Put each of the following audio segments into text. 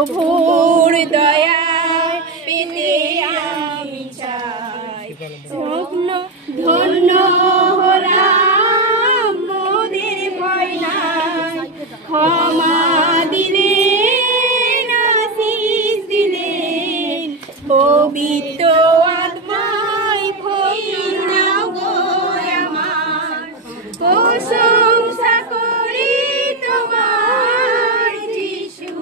প্রভুর দয়া পেতে আমি চাই। ধন্য হলাম মোদের ভয় নাই, ক্ষমা দিলেন আশীষ দিলেন, পবিত্র আত্মায় ভরিয়ে নাও গো আমার। প্রশংসা করি তোমার যিশু,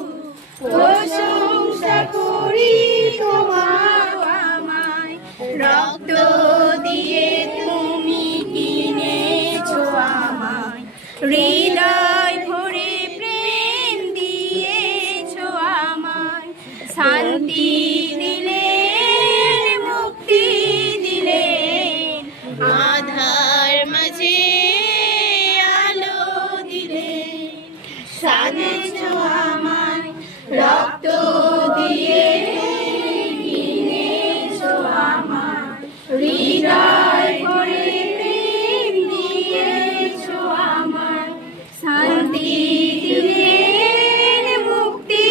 প্রশংসা করি তোমার আমায়। রক্ত দিয়ে তুমি কিনেছো আমায়, হৃদয় ভরে প্রেম দিয়েছো আমায়। শান্তি দিলেন, মুক্তি দিলেন, আধার মাঝে আলো দিলেন। সানেছো আমায়, রক্ত দিয়ে কিনেছো আমায়, হৃদয় ভরে প্রেম দিয়েছো আমায়। শান্তি দিলেন, মুক্তি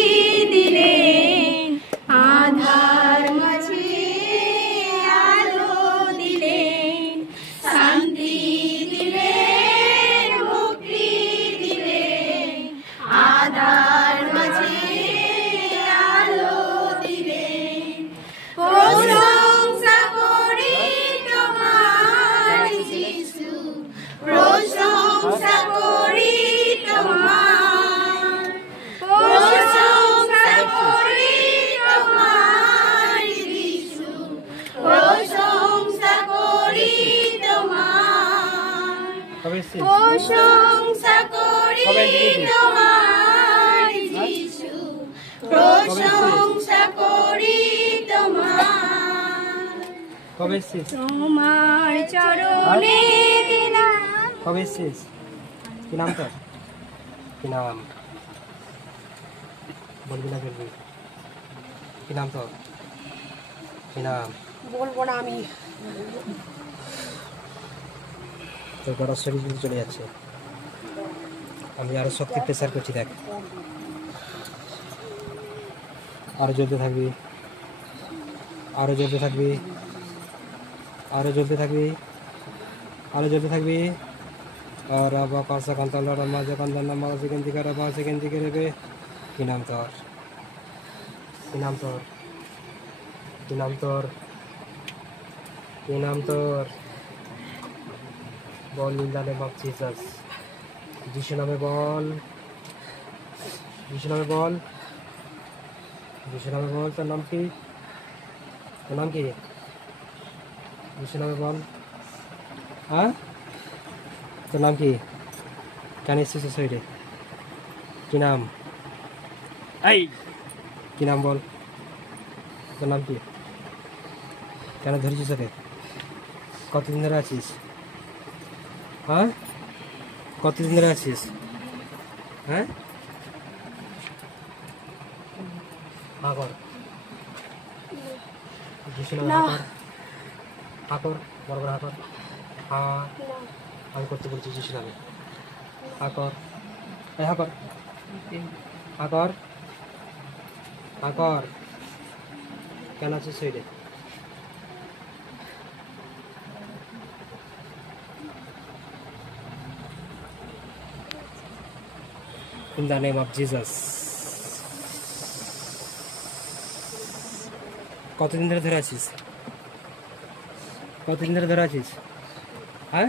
দিলেন, আধার মাঝে আলো দিলেন। শান্তি দিলেন, মুক্তি দিলেন, আধার মাঝে আলো দিলেন। প্রশংসা করি তোমার যিশু, প্রশংসা করি তোমার, প্রশংসা করি তোমার যিশু, প্রশংসা করি তোমার, প্রশংসা করি তোমার যিশু, প্রশংসা করি তোমার। তোমার চরণে দিলাম। কবে এসছিস? কি নাম তোর? কি নাম বলবি না বলবি? কি নাম তোর? কি নাম? বলবো না আমি। তোর গলার শরীর কিন্তু চলে যাচ্ছে। আমি আরো শক্তি প্রেসার করছি, দেখ। আরো জ্বলতে থাকবি, আরো জ্বলতে থাকবি, আরো জ্বলতে থাকবি, আরো জ্বলতে থাকবি। আর আবার পাঁচশো কান্তাল মাঝে কান্তাল নাম্বার সেকেন্ড দিকে আবার সেকেন্ড দিকে নেবে। কি নাম তোর? কি নাম তোর? কি নাম তোর? কি নাম তোর? বল in the name of Jesus. যিশু নামে বল, যিশু নামে বল, যিশু নামে বল। তোর নাম কি? তোর নাম কি? যিশু নামে বল। হ্যাঁ, তোর নাম কি? কেন এসেছিস শরীরে? কি নাম? এই কি নাম বল? তোর নাম কি? কেন ধরেছিস ওকে? কতদিন ধরে আছিস? হ্যাঁ, কতদিন ধরে আছিস? হ্যাঁ, হা কর, যিশু নামে হা কর, হা কর, বড় বড় হা কর। হা, আমি করতে বলছি যিশু নামে। হা কর, এই হা কর, হা কর, হা কর। কেন আছিস শরীরে? In the name of Jesus. কতদিন ধরে আছিস? কতদিন ধরে আছিস? হ্যাঁ,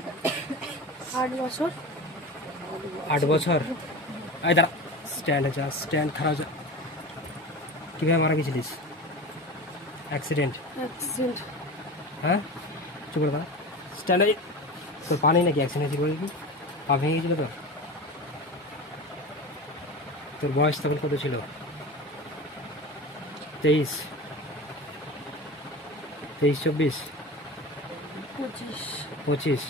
8 বছর। 8 বছর? এই দাঁড়া, স্ট্যান্ড আছে, স্ট্যান্ড খারাপ আছে। কীভাবে মারা গেছিলিস? অ্যাক্সিডেন্ট? হ্যাঁ, চুপ করে দাঁড়া, স্ট্যান্ড আছে। তোর পা নেই নাকি? অ্যাক্সিডেন্ট হয়েছিল কি? পা ভেঙে গেছিলো তোর? তোর বয়স তখন কত ছিল? 23, 24, 25।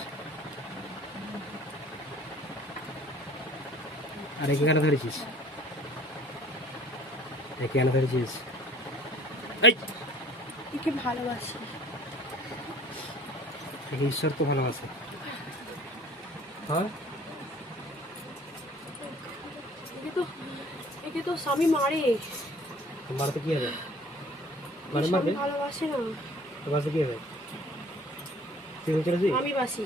আর একে কেন ধরেছিস? একে কেন ধরেছিস? এই একে ভালোবাসি। একে ঈশ্বর তো ভালোবাসে। হ্যাঁ, একে তো স্বামী মারে। মারতে কি হবে? মানে মারবে? ভালোবাসে না। তো বাসে কি হবে? তুই চলে যাবি? আমি বাসি।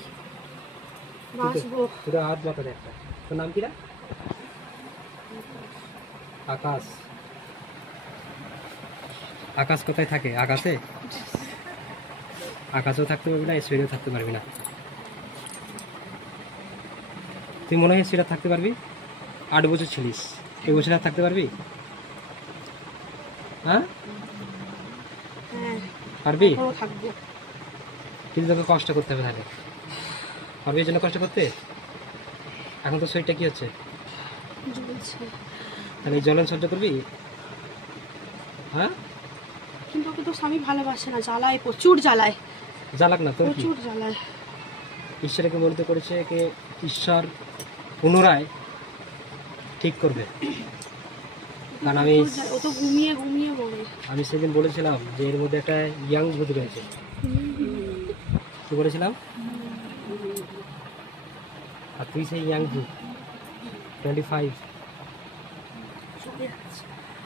বাসবো। তোর হাত মাথায় একটা। তোর নাম কি রে? আকাশ। আকাশ কোথায় থাকে? আকাশে? আকাশেও থাকতে পারবি না, এসিডেও থাকতে পারবি না। তুই মনে হয় এসিডে থাকতে পারবি? 8 বছর ছিলিস, এই বছর আর থাকতে পারবি? হ্যাঁ হ্যাঁ। পারবি? এখনো থাকবো। কিন্তু তোকে কষ্ট করতে হবে তাহলে। পারবি এই জন্য কষ্ট করতে? এখন তো শরীরটা কি হচ্ছে? জ্বলছে। তাহলে এই জ্বলন সহ্য করবি? হ্যাঁ কিন্তু ওকে তো স্বামী ভালোবাসে না, জ্বালায়, প্রচুর জ্বালায়, জ্বালাক না তোর কি? প্রচুর জ্বালায়। ঈশ্বরকে মনোনীত করেছে কে ঈশ্বর পুনরায় ঠিক করবে। কারণ আমি ও তো ঘুমিয়ে ঘুমিয়ে মরে। আমি সেদিন বলেছিলাম যে এর মধ্যে একটা ইয়াং ভূত রয়েছে। কি বলেছিলাম? আর তুই সেই ইয়াং ভূত 25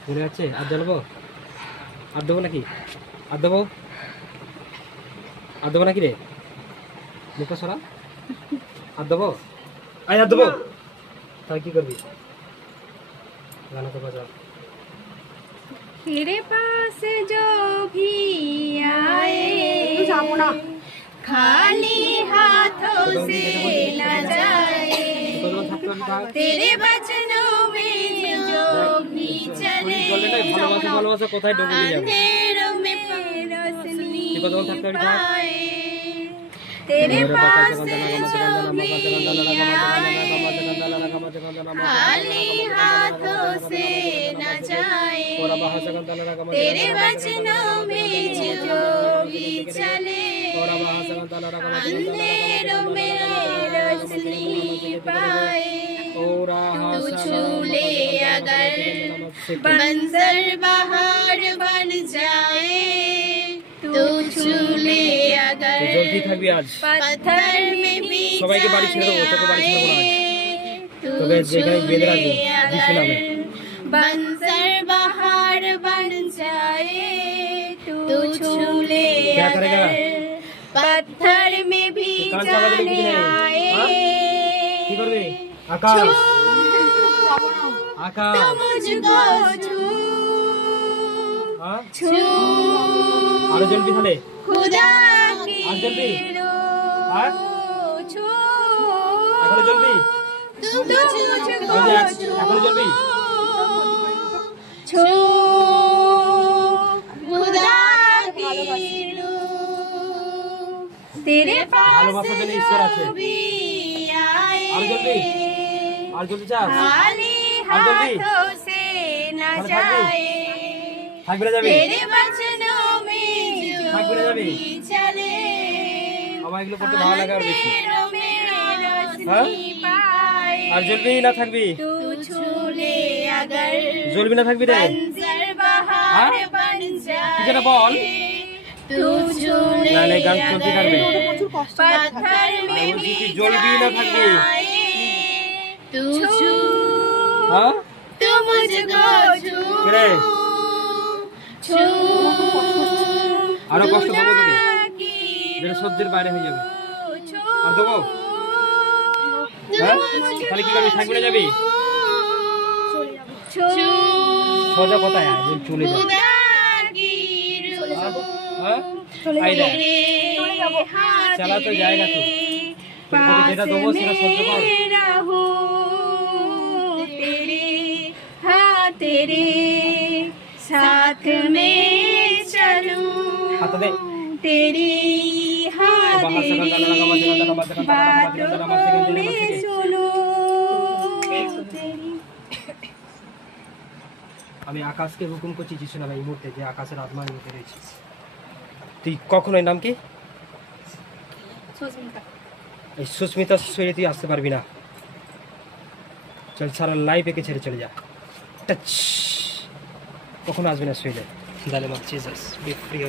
মনে যাচ্ছে। আর জ্বালবো? আর দেবো নাকি? আর দেবো? আর দেবো নাকি রে? মুখটা সরা। আর দেবো? আয় আর দেবো? তাহলে কি করবি? গানা তো বাজাও। तेरे पास जो भी आए যাবো না। खाली हाथों से न जाए কতক্ষণ থাকতে পারবি তাহলে? तेरे वचनों में जो भी चले ভালোবাসা ভালোবাসা কোথায় ডুবে যাবে? अंधेरों में रोशनी তুই কতক্ষণ থাকতে পারবি তাহলে? पाए तेरे पास जो भी आए खाली हाथों से न जाए तेरे वचनों में जो भी चले अंधेरों में रोशनी पाए तू छू ले अगर मंजर बाहर बन जाए तू छू ले अगर জলদি থাকবি আজ। पत्थर में भी সবাইকে বাড়ি ছেড়ে দেবো, তোকে বাড়ি ছেড়ে দেবো না আজ। তবে যেখানে বেঁধে রাখবো যিশু নামে। बंसर बाहर बन जाए तू छू ले क्या करेगा? पत्थर में भी कान चाबा देने की जाने नहीं। आए हाँ? কি করবি? আকাশ যাবো না। আকাশ तो मुझको छू হ্যাঁ छू আরো জ্বলবি তাহলে? खुदा की আর জ্বলবি? रूह আর छू এখনো জ্বলবি? तुम मुझको ওই দেখ, छू এখনো জ্বলবি? छू खुदा की रूह तेरे पास ভালোবাসার জন্য ঈশ্বর আছে। जो भी आए আর জ্বলবি? আর জ্বলতে চাস? खाली আর জ্বলবি? हाथों से न তাহলে থাকবি? जाए থাকবি না যাবি? तेरे वचनों में থাকবি না जो যাবি? भी चले আমার এগুলো করতে ভালো লাগে আর বেশি। अंधेरों में हाँ? रोशनी पाए আর জ্বলবি না থাকবি? तू छू ले अगर জ্বলবি না থাকবি রে? मंजर हाँ? बाहर बन কি যেটা বল? जाए तू छू ले না, না, এই গান চলতে থাকবে। अगर প্রচুর কষ্ট হয়। पत्थर में আমি भी বলছি তুই জ্বলবি না থাকবি? जाए तू छू হ্যাঁ तू मुझको छू কি রে? छू আরো কষ্ট দেবো তোকে, खुदा की যেটা সহ্যের বাইরে হয়ে যাবে। छू আর দেবো? হ্যাঁ তাহলে কি করবি? থাকবি না যাবি? छू সোজা কোথায় আয় বল চলে যা। खुदा की रूह হ্যাঁ চলে আই যাবো। तेरे हाथ चला तो जाएगा तू। তোকে যেটা দেবো সেটা সহ্য কর। रहूं तेरे हाँ तेरे साथ में चलूं হাতে দে। तेरी हाँ बाहर से गंदा लगा, मत गंदा लगा, मत गंदा लगा, मत गंदा लगा, मत गंदा लगा, मत में गंदा लगा। सुनूं আমি আকাশকে হুকুম করছি যিশু নামে এই মুহূর্তে যে আকাশের আত্মা নিতে রয়েছে। তুই কখনোই নাম কি? সুস্মিতা। এই সুস্মিতার শরীরে তুই আসতে পারবি না। চল সারা লাইফ একে ছেড়ে চলে যা। টাচ কখনো আসবি না শরীরে। জানে মা জিসাস বি ফ্রি।